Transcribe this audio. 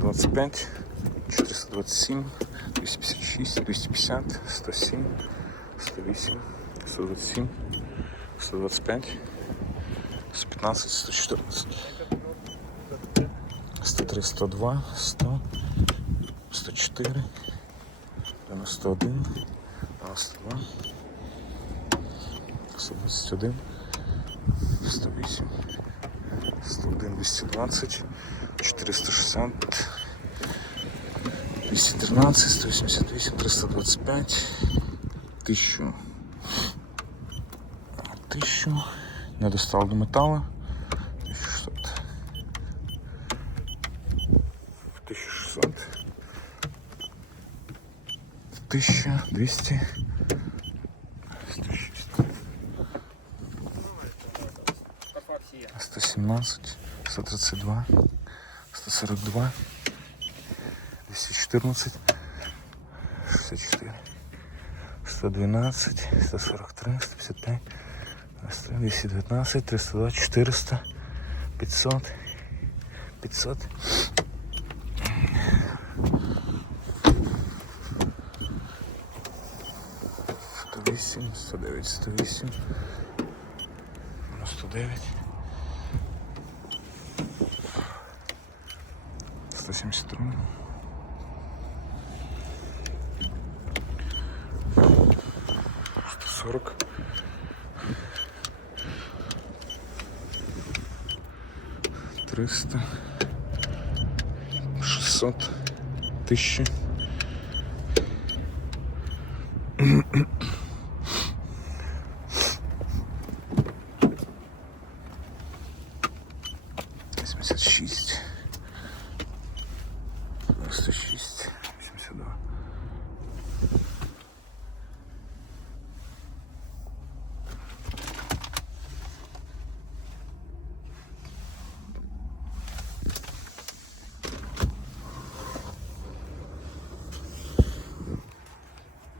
325, 427, 256, 250, 107, 108, 127, 125, 115, 114, 103, 102, 100, 104, 91, 92, 121, 108, 101, 220, 460, 213, 188, 325, 1000. 1000. Не достал до металла. 1600. 1600. 1200. 106. 117, 132, 142, 214, 64, 112, 143, 155, 219, 302, 400, 500, 500. Сто вісім, сто дев'ять, сто вісім, дев'яносто дев'ять, сто сімдесят три, сто сорок, триста, шестьсот, тисяча. Вісімдесят шість.